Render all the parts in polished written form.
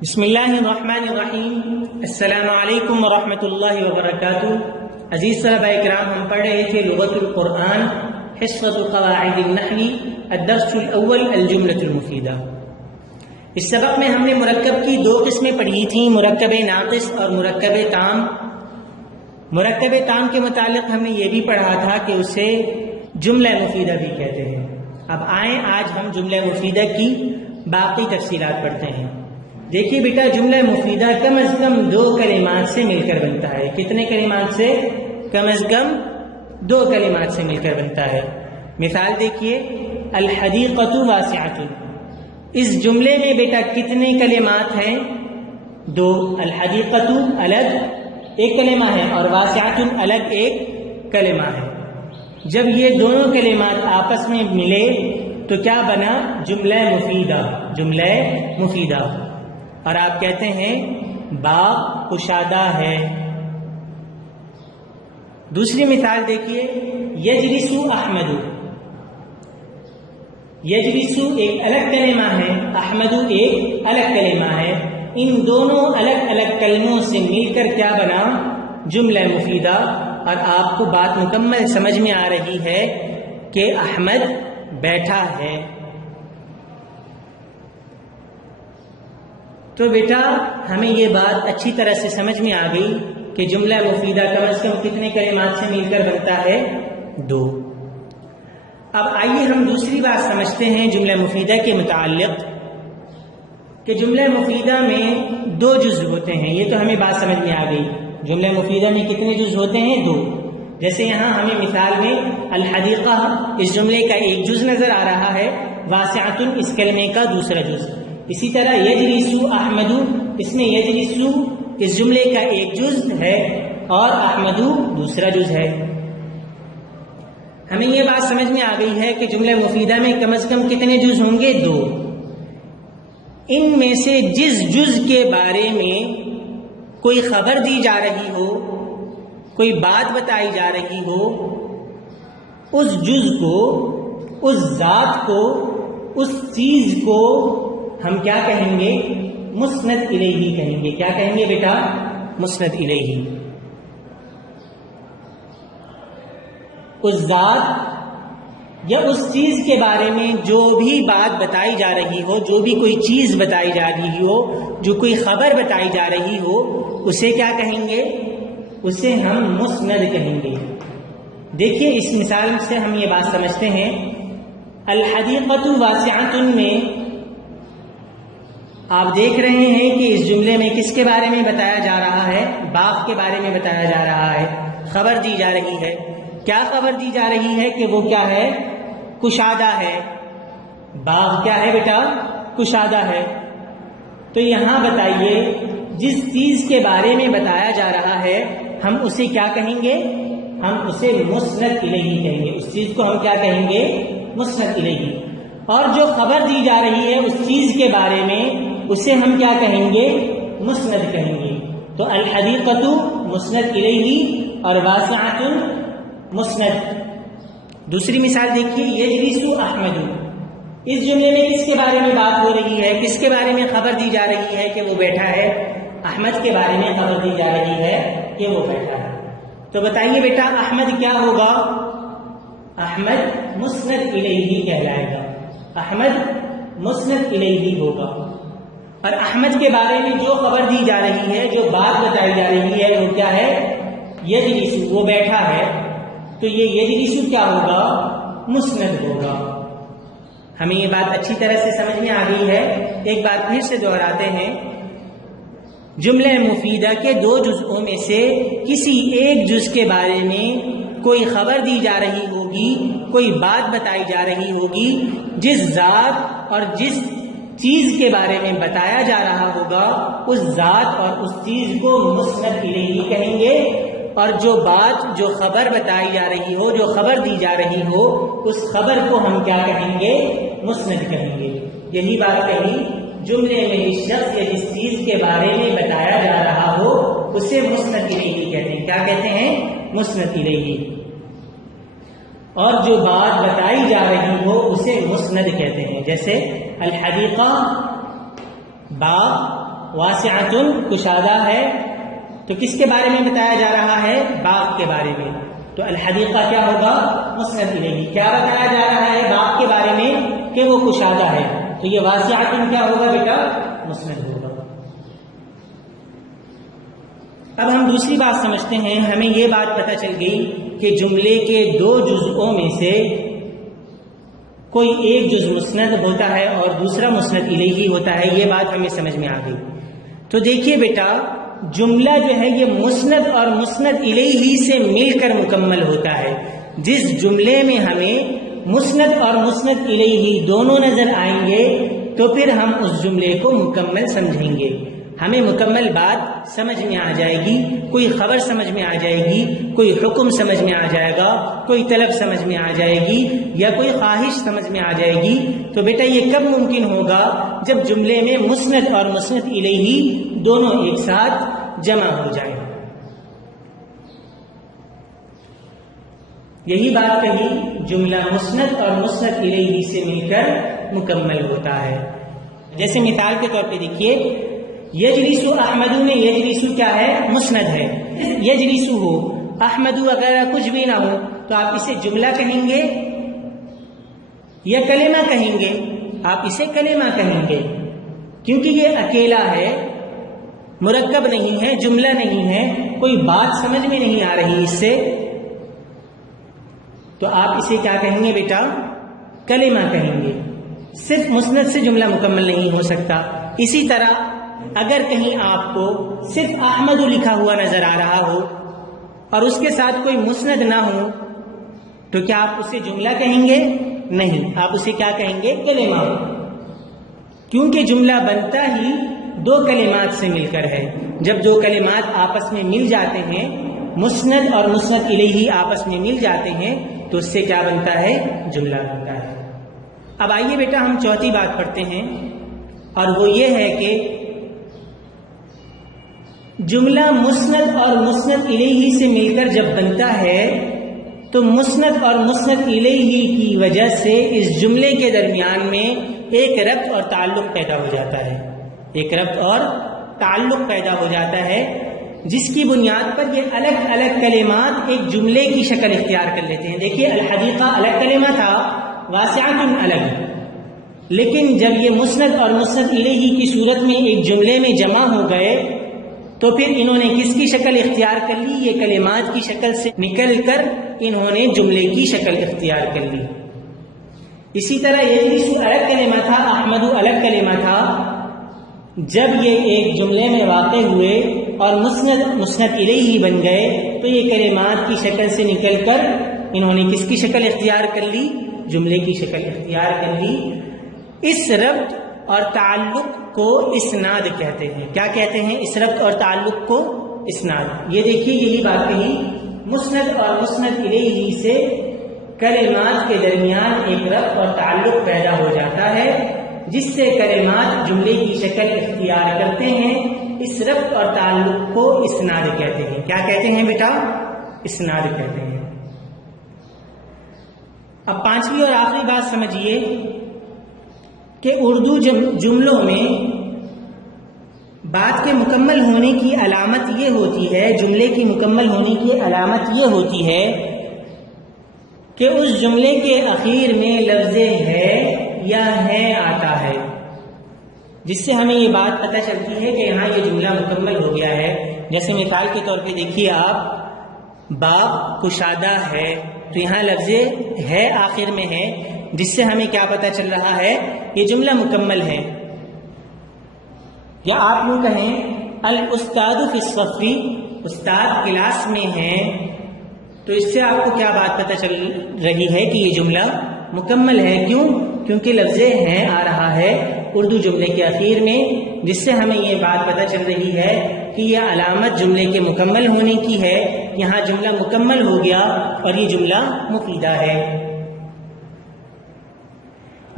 بسم اللہ الرحمن الرحیم۔ السلام علیکم ورحمۃ اللہ وبرکاتہ۔ عزیز طلباء اکرام، ہم پڑھ رہے تھے لغت القرآن حصۃ قواعد النحو الدرس الاول الجملۃ المفیدہ۔ اس سبق میں ہم نے مرکب کی دو قسمیں پڑھی تھیں، مرکب ناقص اور مرکب تام۔ مرکب تام کے متعلق ہم نے یہ بھی پڑھا تھا کہ اسے جملہ مفیدہ بھی کہتے ہیں۔ اب آئیں آج ہم جملہ مفیدہ کی باقی تفصیلات پڑھتے ہیں۔ دیکھیے بیٹا، جملہ مفیدہ کم از کم دو کلمات سے مل کر بنتا ہے۔ کتنے کلمات سے؟ کم از کم دو کلمات سے مل کر بنتا ہے۔ مثال دیکھیے، الحدیقۃ واسعۃ۔ اس جملے میں بیٹا کتنے کلمات ہیں؟ دو۔ الحدیقۃ الگ ایک کلمہ ہے اور واسعۃ الگ ایک کلمہ ہے۔ جب یہ دونوں کلمات آپس میں ملے تو کیا بنا؟ جملہ مفیدہ۔ جملہ مفیدہ۔ اور آپ کہتے ہیں باغ کشادہ ہے۔ دوسری مثال دیکھیے، یجلس احمد۔ یجلس ایک الگ کلمہ ہے، احمد ایک الگ کلمہ ہے۔ ان دونوں الگ الگ کلموں سے مل کر کیا بنا؟ جملہ مفیدہ۔ اور آپ کو بات مکمل سمجھ میں آ رہی ہے کہ احمد بیٹھا ہے۔ تو بیٹا ہمیں یہ بات اچھی طرح سے سمجھ میں آ گئی کہ جملہ مفیدہ کم از کم کتنے کلمات سے مل کر بنتا ہے؟ دو۔ اب آئیے ہم دوسری بات سمجھتے ہیں جملہ مفیدہ کے متعلق کہ جملہ مفیدہ میں دو جز ہوتے ہیں۔ یہ تو ہمیں بات سمجھ میں آ گئی، جملہ مفیدہ میں کتنے جز ہوتے ہیں؟ دو۔ جیسے یہاں ہمیں مثال میں الحدیقہ اس جملے کا ایک جز نظر آ رہا ہے، واسعۃ اس کلمے کا دوسرا جز۔ اسی طرح یجلس احمد، اس میں یجلس اس جملے کا ایک جز ہے اور احمد دوسرا جز ہے۔ ہمیں یہ بات سمجھ میں آ گئی ہے کہ جملہ مفیدہ میں کم از کم کتنے جز ہوں گے؟ دو۔ ان میں سے جس جز کے بارے میں کوئی خبر دی جا رہی ہو، کوئی بات بتائی جا رہی ہو، اس جز کو، اس ذات کو، اس چیز کو ہم کیا کہیں گے؟ مسند الیہ کہیں گے۔ کیا کہیں گے بیٹا؟ مسند الیہ۔ اس ذات یا اس چیز کے بارے میں جو بھی بات بتائی جا رہی ہو، جو بھی کوئی چیز بتائی جا رہی ہو، جو کوئی خبر بتائی جا رہی ہو، اسے کیا کہیں گے؟ اسے ہم مسند کہیں گے۔ دیکھیے اس مثال سے ہم یہ بات سمجھتے ہیں، الحدیقۃ واسعۃ میں آپ دیکھ رہے ہیں کہ اس جملے میں کس کے بارے میں بتایا جا رہا ہے؟ باغ کے بارے میں بتایا جا رہا ہے، خبر دی جا رہی ہے۔ کیا خبر دی جا رہی ہے؟ کہ وہ کیا ہے؟ کشادہ ہے۔ باغ کیا ہے بیٹا؟ کشادہ ہے۔ تو یہاں بتائیے، جس چیز کے بارے میں بتایا جا رہا ہے ہم اسے کیا کہیں گے؟ ہم اسے مسند الیہ کہیں گے۔ اس چیز کو ہم کیا کہیں گے؟ مسند الیہ۔ اور جو خبر دی جا رہی ہے اس چیز کے بارے میں، اسے ہم کیا کہیں گے؟ مسند کہیں گے۔ تو الحدیقۃ مسند الیہ اور واسعۃ مسند۔ دوسری مثال دیکھیے، یجلس احمد۔ اس جملے میں کس کے بارے میں بات ہو رہی ہے؟ کس کے بارے میں خبر دی جا رہی ہے کہ وہ بیٹھا ہے؟ احمد کے بارے میں خبر دی جا رہی ہے کہ وہ بیٹھا ہے۔ تو بتائیے بیٹا احمد کیا ہوگا؟ احمد مسند الیہ کہلائے گا۔ احمد مسند الیہ ہوگا۔ اور احمد کے بارے میں جو خبر دی جا رہی ہے، جو بات بتائی جا رہی ہے، وہ کیا ہے؟ یجلس، وہ بیٹھا ہے۔ تو یہ یجلس کیا ہوگا؟ مسند ہوگا۔ ہمیں یہ بات اچھی طرح سے سمجھ میں آ گئی ہے۔ ایک بات پھر سے دہراتے ہیں، جملہ مفیدہ کے دو جزءوں میں سے کسی ایک جز کے بارے میں کوئی خبر دی جا رہی ہوگی، کوئی بات بتائی جا رہی ہوگی، جس ذات اور جس چیز کے بارے میں بتایا جا رہا ہوگا، اس ذات اور اس چیز کو مسند الیہ کہیں گے۔ اور جو بات، جو خبر بتائی جا رہی ہو، جو خبر دی جا رہی ہو، اس خبر کو ہم کیا کہیں گے؟ مسند کہیں گے۔ یہی بات کہی، جملے میں جس شخص یا جس چیز کے بارے میں بتایا جا رہا ہو اسے مسند الیہ کہتے ہیں۔ کیا کہتے ہیں؟ مسند الیہ۔ اور جو بات بتائی جا رہی ہو اسے مسند کہتے ہیں۔ جیسے الحدیقہ باغ واسعۃ کشادہ ہے، تو کس کے بارے میں بتایا جا رہا ہے؟ باغ کے بارے میں. تو الحدیقہ کیا ہوگا؟ مسند الیہ. کیا بتایا جا رہا ہے باغ کے بارے میں؟ کہ وہ کشادہ ہے. تو یہ واسعۃ کیا ہوگا بیٹا؟ مسند ہوگا. اب ہم دوسری بات سمجھتے ہیں. ہمیں یہ بات پتہ چل گئی کہ جملے کے دو جزءوں میں سے کوئی ایک جز مسند ہوتا ہے اور دوسرا مسند الیہ ہوتا ہے. یہ بات ہمیں سمجھ میں آ گئی. تو دیکھیے بیٹا، جملہ جو ہے یہ مسند اور مسند الیہ سے مل کر مکمل ہوتا ہے. جس جملے میں ہمیں مسند اور مسند الیہ دونوں نظر آئیں گے تو پھر ہم اس جملے کو مکمل سمجھیں گے. ہمیں مکمل بات سمجھ میں آ جائے گی، کوئی خبر سمجھ میں آ جائے گی، کوئی حکم سمجھ میں آ جائے گا، کوئی طلب سمجھ میں آ جائے گی یا کوئی خواہش سمجھ میں آ جائے گی. تو بیٹا یہ کب ممکن ہوگا؟ جب جملے میں مسند اور مسند الیہ دونوں ایک ساتھ جمع ہو جائیں. یہی بات کہی، جملہ مسند اور مسند الیہ سے مل کر مکمل ہوتا ہے. جیسے مثال کے طور پہ دیکھیے، یجلسو احمد میں یجلسو کیا ہے؟ مسند ہے. یجلسو ہو، احمد اگر کچھ بھی نہ ہو تو آپ اسے جملہ کہیں گے یا کلمہ کہیں گے؟ آپ اسے کلمہ کہیں گے کیونکہ یہ اکیلا ہے، مرکب نہیں ہے، جملہ نہیں ہے، کوئی بات سمجھ میں نہیں آ رہی اس سے. تو آپ اسے کیا کہیں گے بیٹا؟ کلمہ کہیں گے. صرف مسند سے جملہ مکمل نہیں ہو سکتا. اسی طرح اگر کہیں آپ کو صرف احمد لکھا ہوا نظر آ رہا ہو اور اس کے ساتھ کوئی مسند نہ ہو تو کیا آپ اسے جملہ کہیں گے؟ نہیں، آپ اسے کیا کہیں گے؟ کلمہ. کیونکہ جملہ بنتا ہی دو کلمات سے مل کر ہے. جب دو کلمات آپس میں مل جاتے ہیں، مسند اور مسند الیہ آپس میں مل جاتے ہیں تو اس سے کیا بنتا ہے؟ جملہ بنتا ہے. اب آئیے بیٹا ہم چوتھی بات پڑھتے ہیں، اور وہ یہ ہے کہ جملہ مسند اور مسند الیہ سے مل کر جب بنتا ہے تو مسند اور مسند الیہ کی وجہ سے اس جملے کے درمیان میں ایک ربط اور تعلق پیدا ہو جاتا ہے. ایک ربط اور تعلق پیدا ہو جاتا ہے جس کی بنیاد پر یہ الگ الگ کلمات ایک جملے کی شکل اختیار کر لیتے ہیں. دیکھیے الحدیقہ الگ کلمہ تھا، واسعۃ الگ، لیکن جب یہ مسند اور مسند الیہ کی صورت میں ایک جملے میں جمع ہو گئے تو پھر انہوں نے کس کی شکل اختیار کر لی؟ یہ کلمات کی شکل سے نکل کر انہوں نے جملے کی شکل اختیار کر لی. اسی طرح یجلس الگ کلمہ تھا، احمد الگ کلمہ تھا. جب یہ ایک جملے میں واقع ہوئے اور مسند مسند الیہ بن گئے تو یہ کلمات کی شکل سے نکل کر انہوں نے کس کی شکل اختیار کر لی؟ جملے کی شکل اختیار کر لی. اس ربط اور تعلق کو اسناد کہتے ہیں. کیا کہتے ہیں؟ اس ربط اور تعلق کو اسناد. یہ دیکھیے یہی بات کہی، مسند اور مسند الیہ سے کلمات کے درمیان ایک ربط اور تعلق پیدا ہو جاتا ہے جس سے کلمات جملے کی شکل اختیار کرتے ہیں. اس ربط اور تعلق کو اسناد کہتے ہیں. کیا کہتے ہیں بیٹا؟ اسناد کہتے ہیں. اب پانچویں اور آخری بات سمجھیے کہ اردو جملوں میں بات کے مکمل ہونے کی علامت یہ ہوتی ہے، جملے کی مکمل ہونے کی علامت یہ ہوتی ہے کہ اس جملے کے اخیر میں لفظ ہے یا ہے آتا ہے، جس سے ہمیں یہ بات پتہ چلتی ہے کہ یہاں یہ جملہ مکمل ہو گیا ہے. جیسے مثال کے طور پہ دیکھیے آپ، باغ کشادہ ہے، تو یہاں لفظ ہے آخر میں ہے، جس سے ہمیں کیا پتہ چل رہا ہے؟ یہ جملہ مکمل ہے. یا آپ یوں کہیں الاستاذ فی الصف، استاد کلاس میں ہیں، تو اس سے آپ کو کیا بات پتہ چل رہی ہے کہ یہ جملہ مکمل ہے. کیوں؟ کیونکہ لفظ ہیں آ رہا ہے اردو جملے کے اخیر میں، جس سے ہمیں یہ بات پتہ چل رہی ہے کہ یہ علامت جملے کے مکمل ہونے کی ہے. یہاں جملہ مکمل ہو گیا اور یہ جملہ مفیدہ ہے.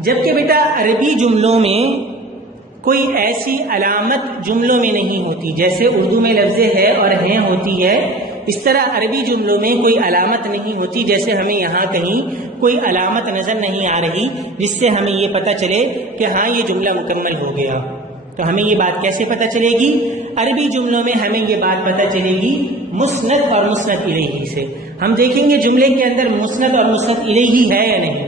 جبکہ بیٹا عربی جملوں میں کوئی ایسی علامت جملوں میں نہیں ہوتی. جیسے اردو میں لفظ ہے اور ہیں ہوتی ہے، اس طرح عربی جملوں میں کوئی علامت نہیں ہوتی. جیسے ہمیں یہاں کہیں کوئی علامت نظر نہیں آ رہی جس سے ہمیں یہ پتہ چلے کہ ہاں یہ جملہ مکمل ہو گیا. تو ہمیں یہ بات کیسے پتہ چلے گی؟ عربی جملوں میں ہمیں یہ بات پتہ چلے گی مسند اور مسند الیہ سے. ہم دیکھیں گے جملے کے اندر مسند اور مسند الیہ ہے یا نہیں،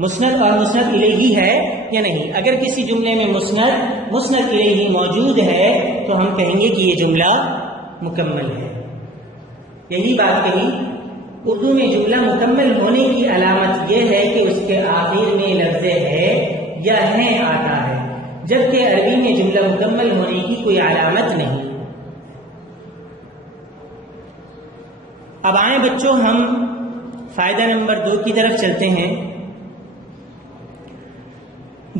مسند اور مسند الیہ ہے یا نہیں. اگر کسی جملے میں مسند الیہ موجود ہے تو ہم کہیں گے کہ یہ جملہ مکمل ہے. یہی بات کہی. اردو میں جملہ مکمل ہونے کی علامت یہ ہے کہ اس کے آخر میں لفظ ہے یا ہے آتا ہے، جبکہ عربی میں جملہ مکمل ہونے کی کوئی علامت نہیں. اب آئیں بچوں ہم فائدہ نمبر 2 کی طرف چلتے ہیں.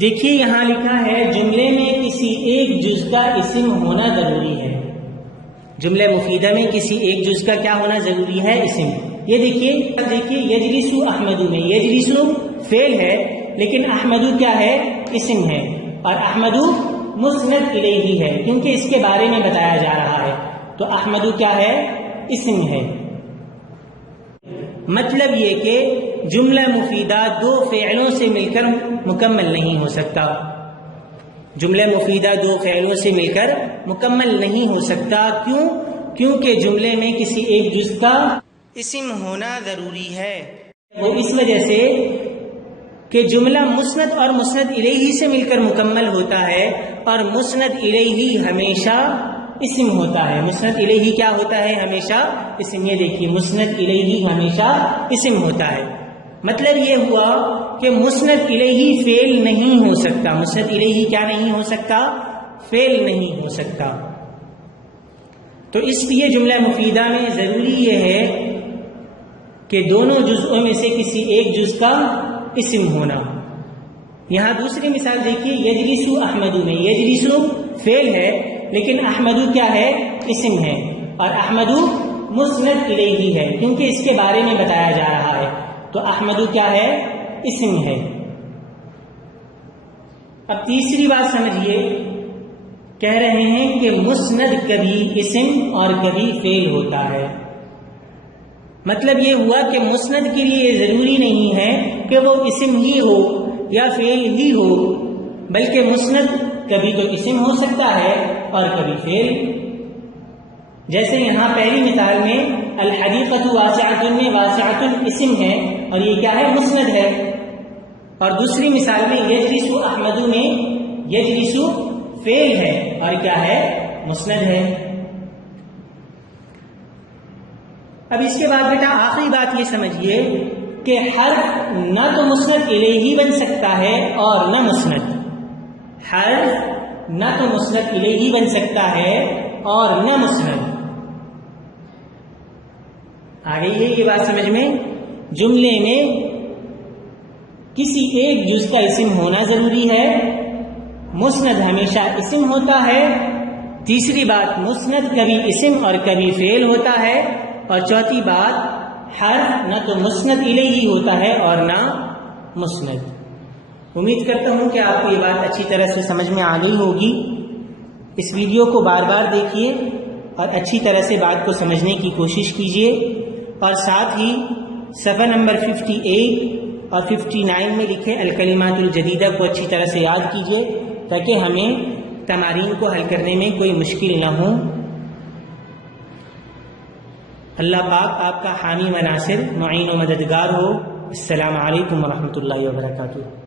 دیکھیے یہاں لکھا ہے جملے میں کسی ایک جز کا اسم ہونا ضروری ہے. جملہ مفیدہ میں کسی ایک جز کا کیا ہونا ضروری ہے؟ اسم. یہ دیکھیے یجلسو احمدو میں یجلسو فعل ہے لیکن احمدو کیا ہے؟ اسم ہے، اور احمدو مسند الیہ ہے کیونکہ اس کے بارے میں بتایا جا رہا ہے. تو احمدو کیا ہے؟ اسم ہے. مطلب یہ کہ جملہ مفیدہ 2 فعلوں سے مل کر مکمل نہیں ہو سکتا. جملہ مفیدہ 2 فعلوں سے مل کر مکمل نہیں ہو سکتا. کیوں؟ کیونکہ جملے میں کسی ایک جز کا اسم ہونا ضروری ہے. وہ اس وجہ سے کہ جملہ مسند اور مسند الیہ سے مل کر مکمل ہوتا ہے، اور مسند الیہ ہمیشہ اسم ہوتا ہے. مسند الیہ کیا ہوتا ہے؟ ہمیشہ اسم. یہ دیکھیے مسند الیہ ہمیشہ اسم ہوتا ہے. مطلب یہ ہوا کہ مسند الیہ فعل نہیں ہو سکتا. مسند الیہ کیا نہیں ہو سکتا؟ فعل نہیں ہو سکتا. تو اس لیے جملہ مفیدہ میں ضروری یہ ہے کہ دونوں جزءوں میں سے کسی ایک جز کا اسم ہونا. یہاں دوسری مثال دیکھیے یجلسو احمدو میں یجلسو فعل ہے لیکن احمدو کیا ہے؟ اسم ہے، اور احمدو مسند الیہ ہے کیونکہ اس کے بارے میں بتایا جا رہا ہے. تو احمدو کیا ہے؟ اسم ہے. اب تیسری بات سمجھیے، کہہ رہے ہیں کہ مسند کبھی اسم اور کبھی فعل ہوتا ہے. مطلب یہ ہوا کہ مسند کے لیے یہ ضروری نہیں ہے کہ وہ اسم ہی ہو یا فعل ہی ہو، بلکہ مسند کبھی تو اسم ہو سکتا ہے اور کبھی فعل. جیسے یہاں پہلی مثال میں الحدیقۃ واسعۃ میں واسعۃ اسم ہے اور یہ کیا ہے؟ مسند ہے. اور دوسری مثال میں یجلسو احمدو میں یجلسو فعل ہے اور کیا ہے؟ مسند ہے. اب اس کے بعد بیٹا آخری بات یہ سمجھیے کہ حرف نہ تو مسند الیہ بن سکتا ہے اور نہ مسند. حرف نہ تو مسند الیہ بن سکتا ہے اور نہ مسند. آ گئی ہے یہ بات سمجھ میں؟ جملے میں کسی ایک جز کا اسم ہونا ضروری ہے. مسند ہمیشہ اسم ہوتا ہے. تیسری بات مسند کبھی اسم اور کبھی فعل ہوتا ہے. اور چوتھی بات حرف نہ تو مسند الیہ ہوتا ہے اور نہ مسند. امید کرتا ہوں کہ آپ کو یہ بات اچھی طرح سے سمجھ میں آ گئی ہوگی. اس ویڈیو کو بار بار دیکھیے اور اچھی طرح سے بات کو سمجھنے کی کوشش کیجیے، اور ساتھ ہی صفحہ نمبر 58 اور 59 میں لکھے الکلمات الجدیدہ کو اچھی طرح سے یاد کیجیے تاکہ ہمیں تمارین کو حل کرنے میں کوئی مشکل نہ ہو. اللہ پاک آپ کا حامی و ناصر، معین و مددگار ہو. السلام علیکم ورحمۃ اللہ وبرکاتہ.